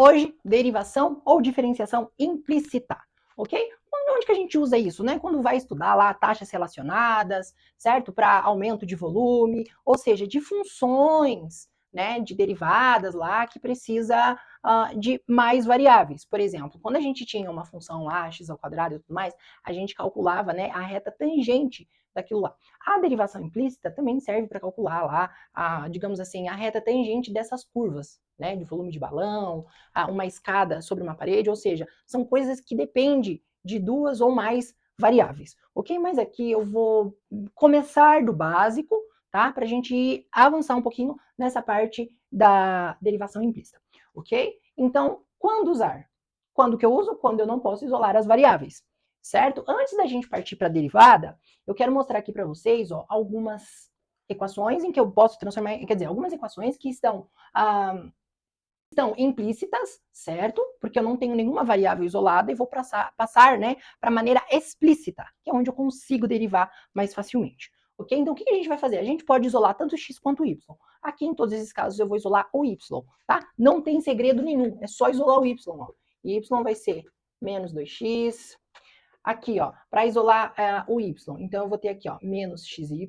hoje derivação ou diferenciação implícita, ok? Onde que a gente usa isso, né? Quando vai estudar lá taxas relacionadas, certo? Para aumento de volume, ou seja, de funções, né? De derivadas lá que precisa de mais variáveis. Por exemplo, quando a gente tinha uma função lá, x ao quadrado e tudo mais, a gente calculava, né, a reta tangente daquilo lá. A derivação implícita também serve para calcular lá, digamos assim, a reta tangente dessas curvas, né, de volume de balão, uma escada sobre uma parede, ou seja, são coisas que dependem de duas ou mais variáveis, ok? Mas aqui eu vou começar do básico, tá? Para a gente avançar um pouquinho nessa parte da derivação implícita, ok? Então, quando usar? Quando que eu uso? Quando eu não posso isolar as variáveis, certo? Antes da gente partir para a derivada, eu quero mostrar aqui para vocês, ó, algumas equações em que eu posso transformar, quer dizer, algumas equações que estão implícitas, certo? Porque eu não tenho nenhuma variável isolada e vou passar né, para a maneira explícita, que é onde eu consigo derivar mais facilmente. Ok? Então, o que a gente vai fazer? A gente pode isolar tanto x quanto y. Aqui, em todos esses casos, eu vou isolar o y, tá? Não tem segredo nenhum, é só isolar o y. Ó. Y vai ser menos 2x. Aqui, ó, para isolar o y, então eu vou ter aqui, ó, menos xy,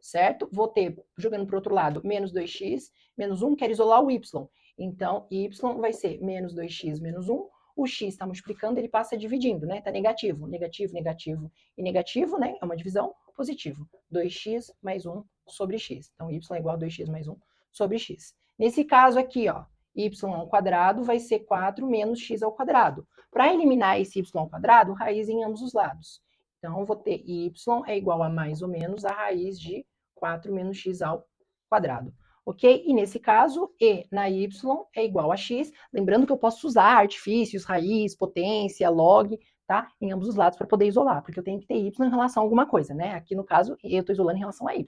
certo? Vou ter, jogando para o outro lado, menos 2x, menos 1, quero isolar o y. Então, y vai ser menos 2x menos 1. O x está multiplicando, ele passa dividindo, né? Está negativo, negativo, negativo e negativo, né? É uma divisão positivo. 2x mais 1 sobre x. Então, y é igual a 2x mais 1 sobre x. Nesse caso aqui, ó, y ao quadrado vai ser 4 menos x ao quadrado. Para eliminar esse y ao quadrado, raiz em ambos os lados. Então, eu vou ter y é igual a mais ou menos a raiz de 4 menos x ao quadrado. Ok? E nesse caso, e na y é igual a x. Lembrando que eu posso usar artifícios, raiz, potência, log, tá? Em ambos os lados para poder isolar, porque eu tenho que ter y em relação a alguma coisa, né? Aqui no caso, eu estou isolando em relação a y.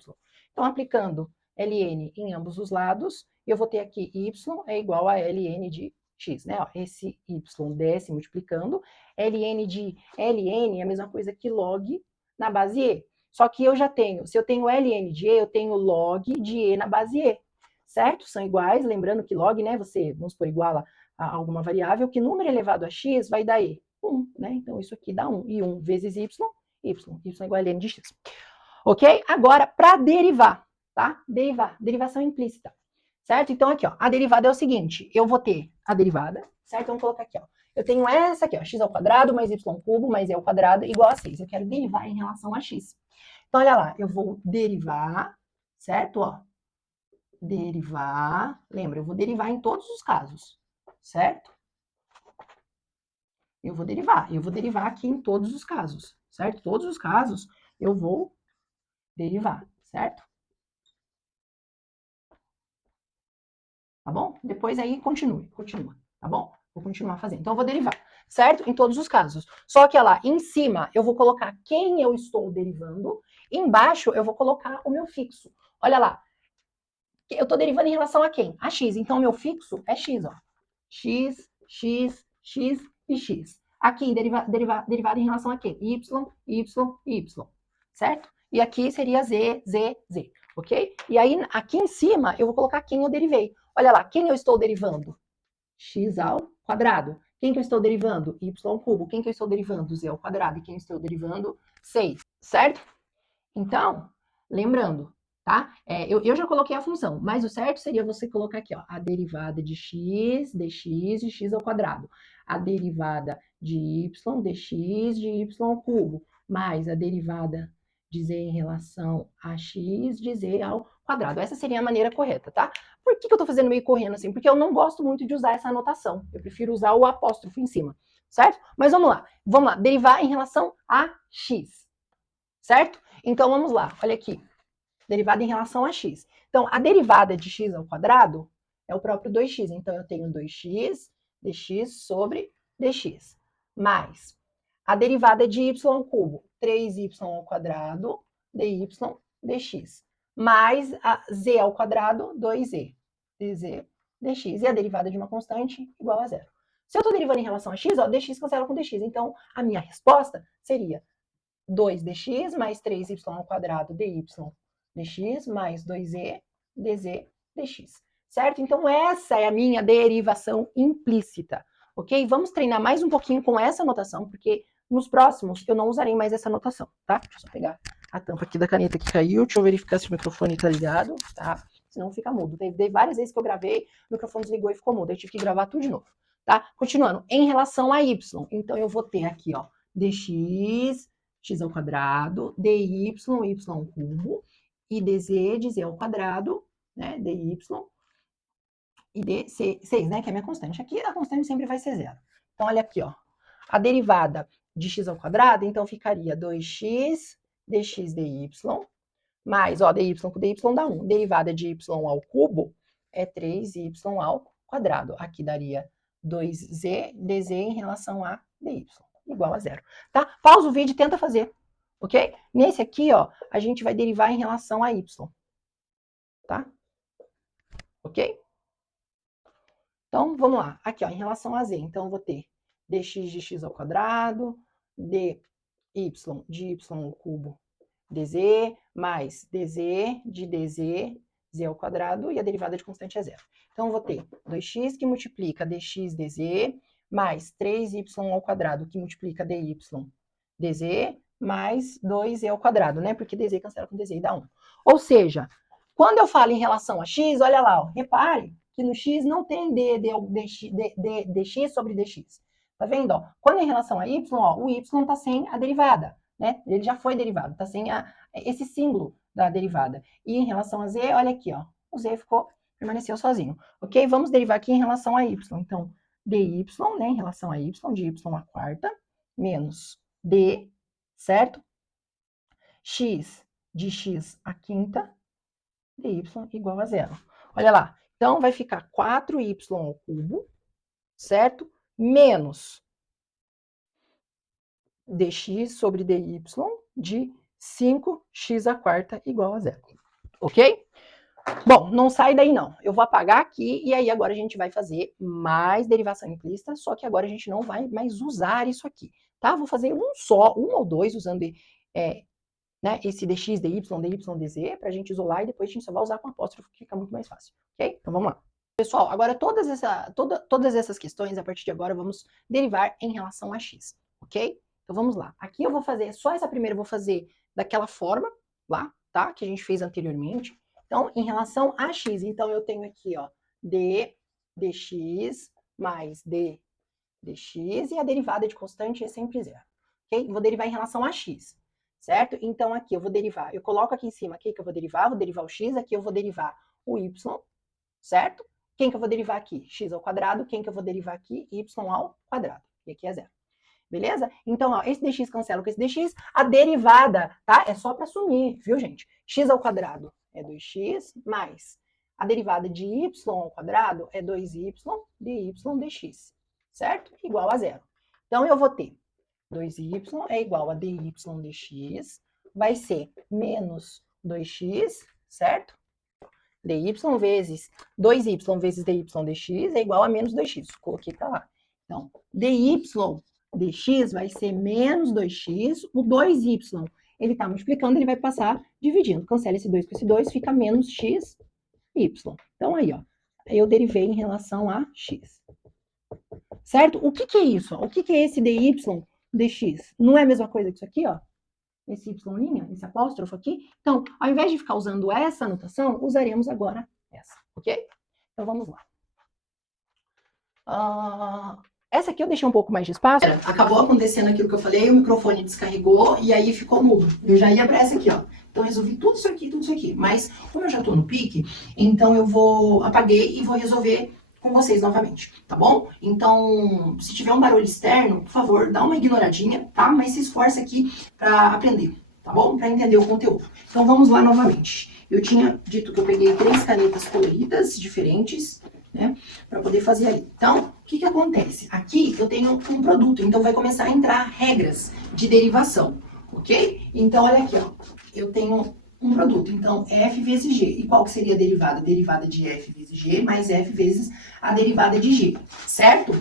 Então, aplicando ln em ambos os lados, eu vou ter aqui y é igual a ln de x, né? Ó, esse y desce multiplicando, ln é a mesma coisa que log na base e. Só que eu já tenho, se eu tenho ln de e, eu tenho log de e na base e, certo? São iguais, lembrando que log, né, você, vamos supor, iguala a alguma variável, que número elevado a x vai dar e, 1, né? Então, isso aqui dá 1, e 1 vezes y é igual a ln de x. Ok? Agora, para derivar, tá? Derivação implícita, certo? Então, aqui, ó, a derivada é o seguinte, eu vou ter a derivada, certo? Vamos colocar aqui, ó. Eu tenho essa aqui, ó, x ao quadrado mais y cubo mais e ao quadrado igual a 6. Eu quero derivar em relação a x. Então, olha lá, eu vou derivar, certo? Ó, derivar, lembra, eu vou derivar em todos os casos, certo? Eu vou derivar aqui em todos os casos, certo? Todos os casos eu vou derivar, certo? Tá bom? Depois aí continua, tá bom? Vou continuar fazendo. Então, eu vou derivar, certo? Em todos os casos. Só que lá em cima eu vou colocar quem eu estou derivando, embaixo eu vou colocar o meu fixo. Olha lá, eu estou derivando em relação a quem? A x. Então, o meu fixo é x, ó. X, x, x e x. Aqui, derivado em relação a quem? Y, y, y. Certo? E aqui seria z, z, z. Ok? E aí, aqui em cima, eu vou colocar quem eu derivei. Olha lá, quem eu estou derivando? X ao quadrado. Quem que eu estou derivando? Y cubo. Quem que eu estou derivando? Z ao quadrado. E quem eu estou derivando? 6. Certo? Então, lembrando, tá? Eu já coloquei a função, mas o certo seria você colocar aqui, ó, a derivada de x, dx de x ao quadrado. A derivada de y, dx de y ao cubo. Mais a derivada de z em relação a x de z ao quadrado. Essa seria a maneira correta, tá? Por que eu tô fazendo meio correndo assim? Porque eu não gosto muito de usar essa anotação. Eu prefiro usar o apóstrofo em cima, certo? Mas vamos lá. Vamos lá. Derivar em relação a x, certo? Então, vamos lá. Olha aqui. Derivada em relação a x. Então, a derivada de x ao quadrado é o próprio 2x. Então, eu tenho 2x dx sobre dx. Mais a derivada de y cubo, 3y ao quadrado dy dx. Mais a z ao quadrado, 2z dz dx. E a derivada de uma constante igual a zero. Se eu estou derivando em relação a x, ó, dx cancela com dx. Então, a minha resposta seria 2dx mais 3y ao quadrado dy dx mais 2z dz dx. certo? Então, essa é a minha derivação implícita, ok? Vamos treinar mais um pouquinho com essa notação, porque nos próximos eu não usarei mais essa notação, tá? Deixa eu só pegar a tampa aqui da caneta que caiu, deixa eu verificar se o microfone tá ligado, tá? Senão fica mudo. Teve várias vezes que eu gravei, o microfone desligou e ficou mudo, eu tive que gravar tudo de novo, tá? Continuando, em relação a y, então eu vou ter aqui, ó, dx, x ao quadrado, dy, y ao cubo, e dz de z ao quadrado, né, dy, e d6, né, que é a minha constante. Aqui a constante sempre vai ser zero. Então, olha aqui, ó. A derivada de x ao quadrado, então ficaria 2x dx dy, mais, ó, dy com dy dá 1. Derivada de y ao cubo é 3y ao quadrado. Aqui daria 2z dz em relação a dy, igual a zero. Tá? Pausa o vídeo e tenta fazer, ok? Nesse aqui, ó, a gente vai derivar em relação a y. Tá? Ok? Então, vamos lá. Aqui, ó, em relação a z, então eu vou ter dx de x ao quadrado, dy de y ao cubo dz, mais dz de dz, z ao quadrado, e a derivada de constante é zero. Então, eu vou ter 2x que multiplica dx dz, mais 3y ao quadrado que multiplica dy dz, mais 2z ao quadrado, né? Porque dz cancela com dz e dá 1. Ou seja, quando eu falo em relação a x, olha lá, ó, repare que no x não tem dx sobre dx. Tá vendo? Ó? Quando é em relação a y, ó, o y está sem a derivada, né? Ele já foi derivado, está sem esse símbolo da derivada. E em relação a z, olha aqui, ó, o z permaneceu sozinho. Ok? Vamos derivar aqui em relação a y. Então, dy, né, em relação a y, de y à quarta, menos d, certo? X de x à quinta, dy igual a zero. Olha lá. Então, vai ficar 4y ao cubo, certo? Menos dx sobre dy de 5x à quarta igual a zero. Ok? Bom, não sai daí não. Eu vou apagar aqui e aí agora a gente vai fazer mais derivação implícita, só que agora a gente não vai mais usar isso aqui, tá? Vou fazer um ou dois usando né, esse dx, dy, dz, para a gente isolar e depois a gente só vai usar com apóstrofo, que fica muito mais fácil, ok? Então vamos lá. Pessoal, agora todas essas questões, a partir de agora, vamos derivar em relação a x, ok? Então vamos lá. Aqui eu vou fazer, só essa primeira eu vou fazer daquela forma lá, tá? Que a gente fez anteriormente. Então, em relação a x, então eu tenho aqui, ó, dx mais dx, e a derivada de constante é sempre zero, ok? Vou derivar em relação a x, certo? Então aqui eu vou derivar, eu coloco aqui em cima aqui que eu vou derivar o x, aqui eu vou derivar o y, certo? Quem que eu vou derivar aqui? X ao quadrado. Quem que eu vou derivar aqui? Y ao quadrado. E aqui é zero. Beleza? Então, ó, esse dx cancela com esse dx. A derivada, tá? É só para assumir, viu, gente? X ao quadrado é 2x, mais a derivada de y ao quadrado é 2y dy dx, certo? Igual a zero. Então, eu vou ter 2y é igual a dy dx, vai ser menos 2x, certo? dy vezes 2y vezes dy dx é igual a menos 2x. Coloquei para lá. Então, dy dx vai ser menos 2x. O 2y, ele está multiplicando, ele vai passar dividindo. Cancela esse 2 com esse 2, fica menos x, y. Então, aí, ó, eu derivei em relação a x. Certo? O que é isso? O que é esse dy dx? Não é a mesma coisa que isso aqui, ó? Esse y', esse apóstrofo aqui. Então, ao invés de ficar usando essa anotação, usaremos agora essa, ok? Então, vamos lá. Essa aqui eu deixei um pouco mais de espaço. Acabou acontecendo aquilo que eu falei, o microfone descarregou e aí ficou mudo. Eu já ia para essa aqui, ó. Então, resolvi tudo isso aqui. Mas, como eu já tô no pique, então eu apaguei e vou resolver com vocês novamente, tá bom? Então, se tiver um barulho externo, por favor, dá uma ignoradinha, tá? Mas se esforça aqui para aprender, tá bom? Para entender o conteúdo. Então, vamos lá novamente. Eu tinha dito que eu peguei 3 canetas coloridas diferentes, né? Para poder fazer ali. Então, o que acontece? Aqui eu tenho um produto, então vai começar a entrar regras de derivação, ok? Então, olha aqui, ó. Eu tenho um produto, então f vezes g. E qual que seria a derivada? Derivada de f vezes g mais f vezes a derivada de g, certo?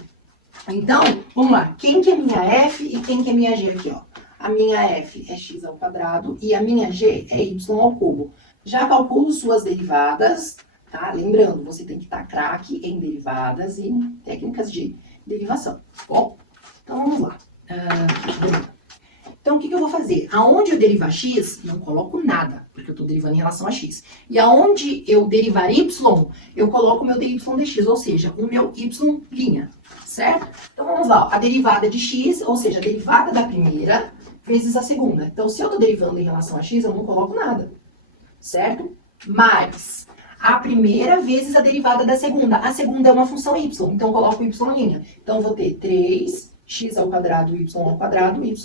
Então, vamos lá. Quem que é minha f e quem que é minha g aqui, ó? A minha f é x ao quadrado e a minha g é y ao cubo. Já calculo suas derivadas, tá? Lembrando, você tem que estar craque em derivadas e técnicas de derivação, tá bom? Então, vamos lá. Então, o que eu vou fazer? Aonde eu derivar x, não coloco nada, porque eu estou derivando em relação a x. E aonde eu derivar y, eu coloco o meu dy dx, ou seja, o meu y', certo? Então, vamos lá. A derivada de x, ou seja, a derivada da primeira vezes a segunda. Então, se eu estou derivando em relação a x, eu não coloco nada, certo? Mais a primeira vezes a derivada da segunda. A segunda é uma função y, então eu coloco y'. Então, eu vou ter 3x ao quadrado, y ao quadrado, y',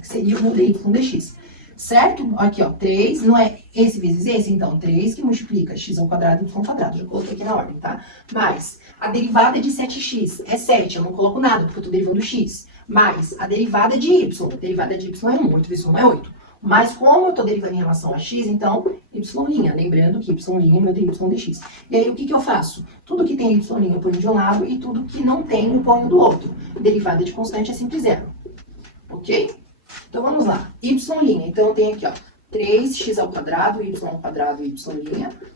que seria o meu dy dx. Certo? Aqui, ó, 3, não é esse vezes esse? Então, 3 que multiplica x ao quadrado, y ao quadrado. Já coloquei aqui na ordem, tá? Mais, a derivada de 7x é 7, eu não coloco nada, porque eu tô derivando x. Mais, a derivada de y. A derivada de y é 1, 8 vezes 1 é 8. Mas como eu estou derivando em relação a x, então, y'. Lembrando que y' é meu dy dx. E aí, o que eu faço? Tudo que tem y' eu ponho de um lado e tudo que não tem eu ponho do outro. Derivada de constante é sempre zero. Ok? Então, vamos lá. Y'. Então, eu tenho aqui, ó, 3x ao quadrado, y ao quadrado, y',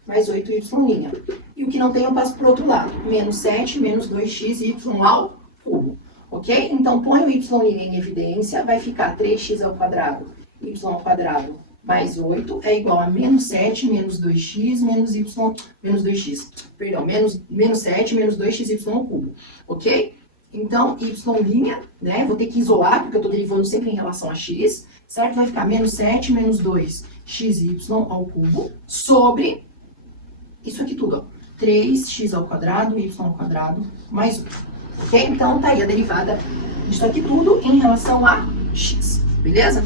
mais 8y'. E o que não tem eu passo para o outro lado. Menos 7, menos 2x, y ao cubo. Ok? Então, põe o y' em evidência, vai ficar 3x ao quadrado, y ao quadrado mais 8 é igual a menos 7, menos 2x, menos y, menos 2x, perdão, menos 7, menos 2xy ao cubo, ok? Então, y', né, vou ter que isolar, porque eu tô derivando sempre em relação a x, certo? Vai ficar menos 7, menos 2xy ao cubo, sobre isso aqui tudo, ó, 3x ao quadrado, y ao quadrado, mais 1, ok? Então, tá aí a derivada disso aqui tudo em relação a x, beleza?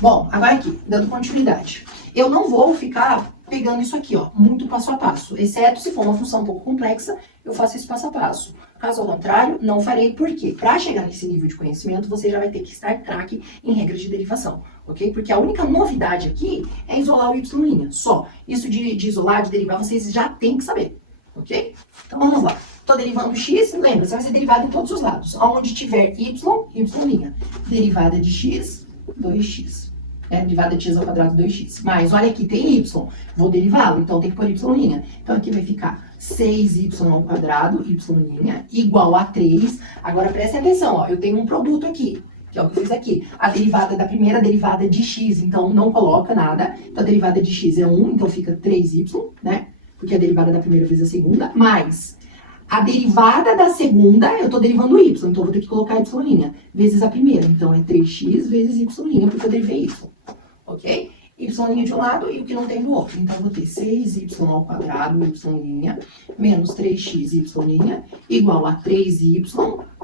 Bom, agora aqui, dando continuidade. Eu não vou ficar pegando isso aqui, ó, muito passo a passo, exceto se for uma função um pouco complexa, eu faço isso passo a passo. Caso ao contrário, não farei, porque para chegar nesse nível de conhecimento, você já vai ter que estar craque em regras de derivação, ok? Porque a única novidade aqui é isolar o y', só. Isso de isolar, de derivar, vocês já têm que saber, ok? Então, vamos lá. Estou derivando x, lembra, você vai ser derivada em todos os lados. Onde tiver y, y'. Derivada de x, 2x. Derivada de x ao quadrado 2x. Mas olha aqui, tem y. Vou derivá-lo, então tem que pôr y'. Então aqui vai ficar 6y ao quadrado, y', igual a 3. Agora prestem atenção, ó, eu tenho um produto aqui, que é o que eu fiz aqui. A derivada da primeira, a derivada de x, então não coloca nada. Então a derivada de x é 1, então fica 3y, né? Porque a derivada da primeira vezes a segunda, mais a derivada da segunda, eu tô derivando y, então eu vou ter que colocar y', vezes a primeira. Então, é 3x vezes y', porque eu derivei y, ok? Y' de um lado e o que não tem do outro. Então, eu vou ter 6y ao quadrado, y', menos 3x, y', igual a 3y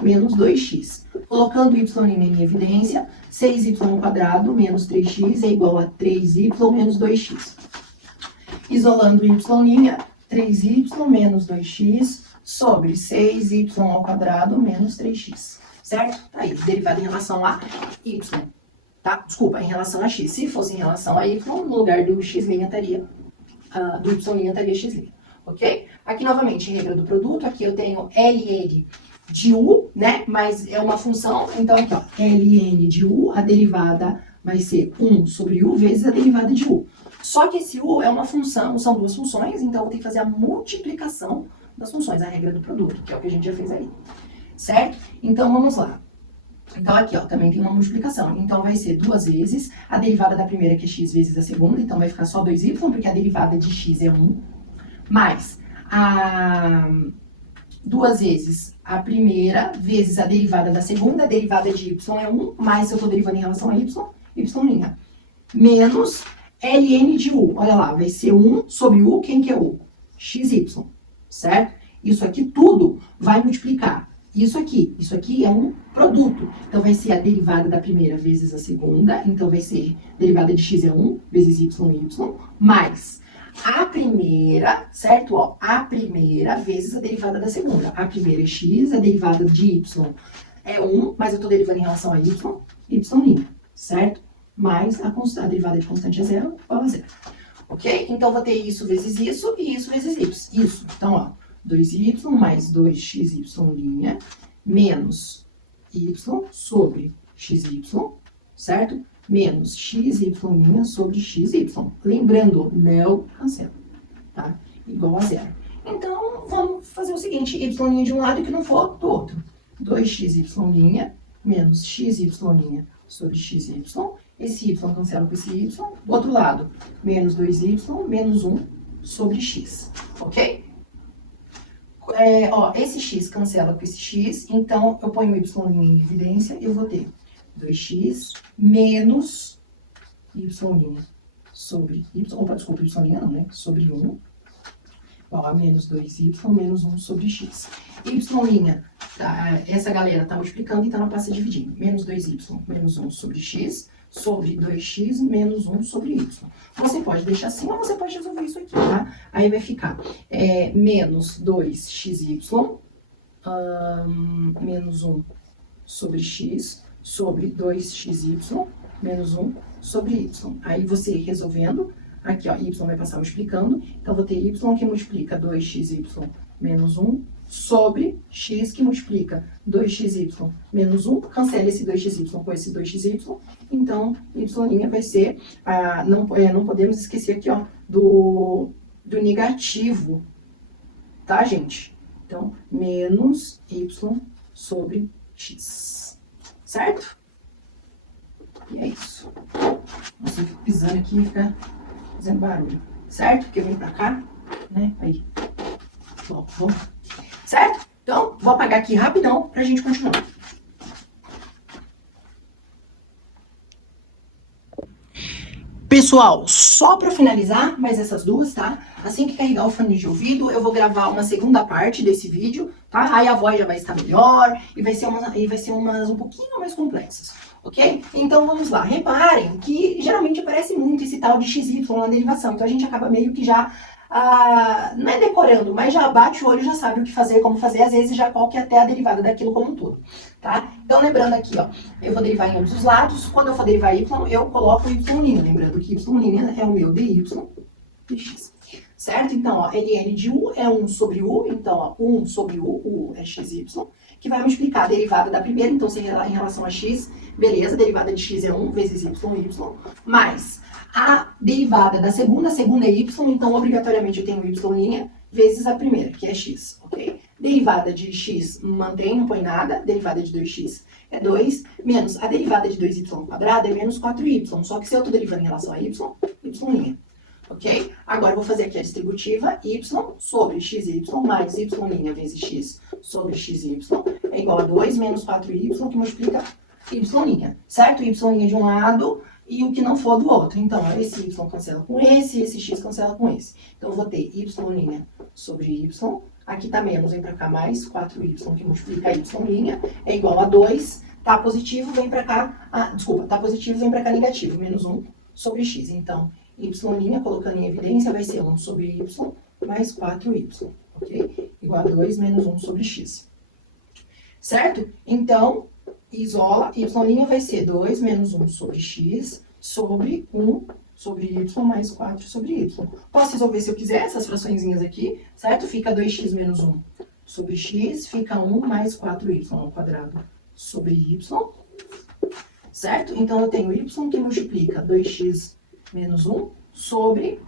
menos 2x. Colocando y' em evidência, 6y ao quadrado menos 3x é igual a 3y menos 2x. Isolando y', 3y menos 2x sobre 6y ao quadrado menos 3x, certo? Tá aí, derivada em relação a y, tá? Desculpa, em relação a x. Se fosse em relação a y, no lugar do x' estaria, do y' estaria x', ok? Aqui, novamente, regra do produto, aqui eu tenho ln de u, né? Mas é uma função, então aqui, ó, ln de u, a derivada vai ser 1 sobre u vezes a derivada de u. Só que esse u é uma função, são duas funções, então eu vou ter que fazer a multiplicação das funções, a regra do produto, que é o que a gente já fez aí, certo? Então, vamos lá. Então, aqui, ó, também tem uma multiplicação. Então, vai ser 2 vezes a derivada da primeira, que é x, vezes a segunda. Então, vai ficar só 2y, porque a derivada de x é 1. Mais a 2 vezes a primeira, vezes a derivada da segunda. A derivada de y é 1, mais eu estou derivando em relação a y'. Menos ln de u. Olha lá, vai ser 1 sobre u, quem que é u? xy. Certo? Isso aqui tudo vai multiplicar. Isso aqui é um produto. Então, vai ser a derivada da primeira vezes a segunda. Então, vai ser derivada de x é 1 vezes y, mais a primeira, certo? Ó, a primeira vezes a derivada da segunda. A primeira é x, a derivada de y é 1, mas eu estou derivando em relação a y', certo? Mais a derivada de constante é 0, igual a 0. Ok? Então, vou ter isso vezes isso e isso vezes isso. Então, ó, 2y mais 2xy' menos y sobre xy, certo? Menos xy' sobre xy. Lembrando, não cancela. tá? Igual a zero. Então, vamos fazer o seguinte, y' de um lado e que não for do outro. 2xy' menos xy' sobre xy. Esse y cancela com esse y. Do outro lado, menos 2y menos 1 sobre x, ok? Esse x cancela com esse x, então eu ponho y' em evidência e eu vou ter 2x menos y' sobre y, desculpa, y' não, né? Sobre 1, igual a menos 2y menos 1 sobre x. Y', tá, essa galera tá multiplicando, então ela passa a dividir. Menos 2y menos 1 sobre x, sobre 2x menos 1 sobre y. Você pode deixar assim ou você pode resolver isso aqui, tá? Aí vai ficar menos 2xy menos 1 sobre x, sobre 2xy menos 1 sobre y. Aí você resolvendo, aqui ó, y vai passar multiplicando, então vou ter y que multiplica 2xy menos 1 sobre x que multiplica 2xy menos 1, cancela esse 2xy com esse 2xy, então y' vai ser, não podemos esquecer aqui ó, do negativo, tá gente? Então, menos y sobre x, certo? E é isso. Você fica pisando aqui e fica fazendo barulho, certo? Porque vem pra cá, né? Aí. Bom. Certo? Então, vou apagar aqui rapidão pra gente continuar. Pessoal, só para finalizar, mais essas duas, tá? Assim que carregar o fone de ouvido, eu vou gravar uma segunda parte desse vídeo, tá? Aí a voz já vai estar melhor e vai ser umas um pouquinho mais complexas, ok? Então vamos lá. Reparem que geralmente aparece muito esse tal de xy na derivação, então a gente acaba meio que já não é decorando, mas já bate o olho, já sabe o que fazer, como fazer, às vezes já qual que é até a derivada daquilo como um todo, tá? Então lembrando aqui, ó, eu vou derivar em ambos os lados, quando eu for derivar y, eu coloco y', lembrando que y' é o meu dy dx, certo? Então, ó, ln de u é 1 sobre u, então, ó, 1 sobre u é xy, que vai multiplicar a derivada da primeira, então, em relação a x, beleza, a derivada de x é 1 vezes y, mais a derivada da segunda é y, então obrigatoriamente eu tenho y' vezes a primeira, que é x, ok? Derivada de x mantém, não põe nada, derivada de 2x é 2, menos a derivada de 2y² é menos 4y, só que se eu estou derivando em relação a y', ok? Agora eu vou fazer aqui a distributiva y sobre xy mais y' vezes x sobre xy é igual a 2 menos 4y, que multiplica y', certo? Y' de um lado e o que não for do outro. Então, esse y cancela com esse x cancela com esse. Então, eu vou ter y' sobre y. Aqui tá menos, vem pra cá mais 4y, que multiplica y' é igual a 2. Tá positivo, vem pra cá... tá positivo, vem pra cá negativo. Menos 1 sobre x. Então, y', colocando em evidência, vai ser 1 sobre y mais 4y, ok? Igual a 2 menos 1 sobre x. Certo? Então, isola, y' vai ser 2 menos 1 sobre x sobre 1 sobre y mais 4 sobre y. Posso resolver se eu quiser essas fraçõezinhas aqui, certo? Fica 2x menos 1 sobre x, fica 1 mais 4y ao quadrado sobre y, certo? Então, eu tenho y que multiplica 2x menos 1 sobre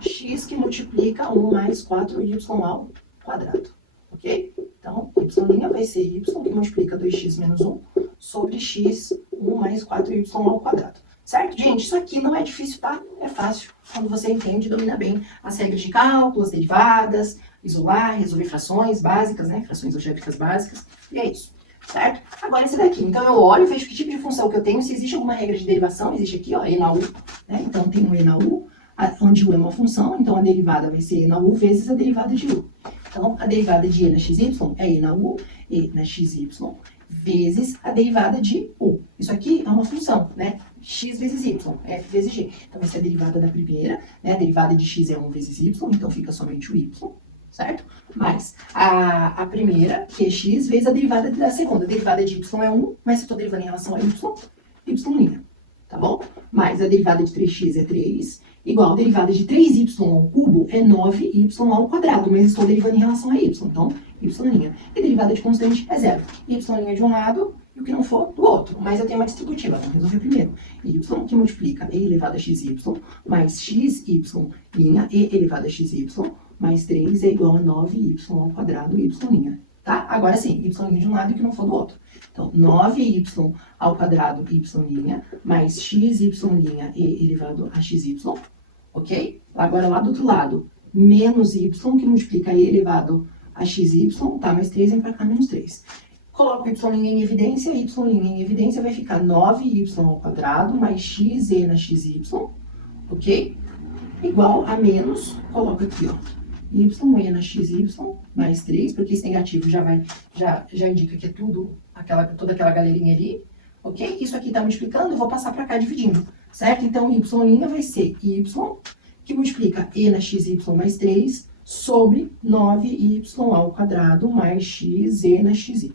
x que multiplica 1 mais 4y ao quadrado, ok? Então, y' vai ser y que multiplica 2x menos 1 sobre x, 1 mais 4y ao quadrado. Certo, gente? Isso aqui não é difícil, tá? É fácil quando você entende e domina bem as regras de cálculo, as derivadas, isolar, resolver frações básicas, né? Frações algébricas básicas. E é isso, certo? Agora esse daqui. Então, eu olho, vejo que tipo de função que eu tenho, se existe alguma regra de derivação, existe aqui, ó, e na u, né? Então, tem um e na u, onde u é uma função, então a derivada vai ser e na u vezes a derivada de u. Então, a derivada de e na xy é e na u, e na xy, vezes a derivada de u. Isso aqui é uma função, né? X vezes y, f vezes g. Então, essa é a derivada da primeira, né? A derivada de x é 1 vezes y, então fica somente o y, certo? Mais a primeira, que é x, vezes a derivada da segunda. A derivada de y é 1, mas se eu estou derivando em relação a y', tá bom? Mais a derivada de 3x é 3, igual a derivada de 3y ao cubo é 9y ao quadrado, mas estou derivando em relação a y, então y'. E a derivada de constante é 0. Y' de um lado e o que não for do outro. Mas eu tenho uma distributiva, vamos resolver primeiro. Y que multiplica e elevado a xy mais xy' e elevado a xy mais 3 é igual a 9y ao quadrado y'. Tá? Agora sim, y' de um lado e o que não for do outro. Então, 9y ao quadrado y' mais xy' e elevado a xy, ok? Agora lá do outro lado, menos y que multiplica e elevado a xy, tá? Mais 3 vem para cá, menos 3. Coloco y' em evidência, y' em evidência vai ficar 9y ao quadrado mais xe na xy, ok? Igual a menos, coloco aqui, ó, y na xy mais 3, porque esse negativo já indica que é toda aquela galerinha ali, ok? Isso aqui tá multiplicando, eu vou passar para cá dividindo, certo? Então, y' vai ser y que multiplica e na xy mais 3 sobre 9y ao quadrado mais xe na xy,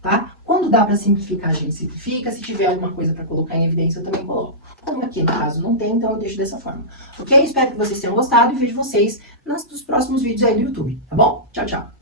tá? Quando dá para simplificar, a gente simplifica. Se tiver alguma coisa para colocar em evidência, eu também coloco. Como aqui no caso não tem, então eu deixo dessa forma, ok? Espero que vocês tenham gostado e vejo vocês nos próximos vídeos aí do YouTube, tá bom? Tchau, tchau!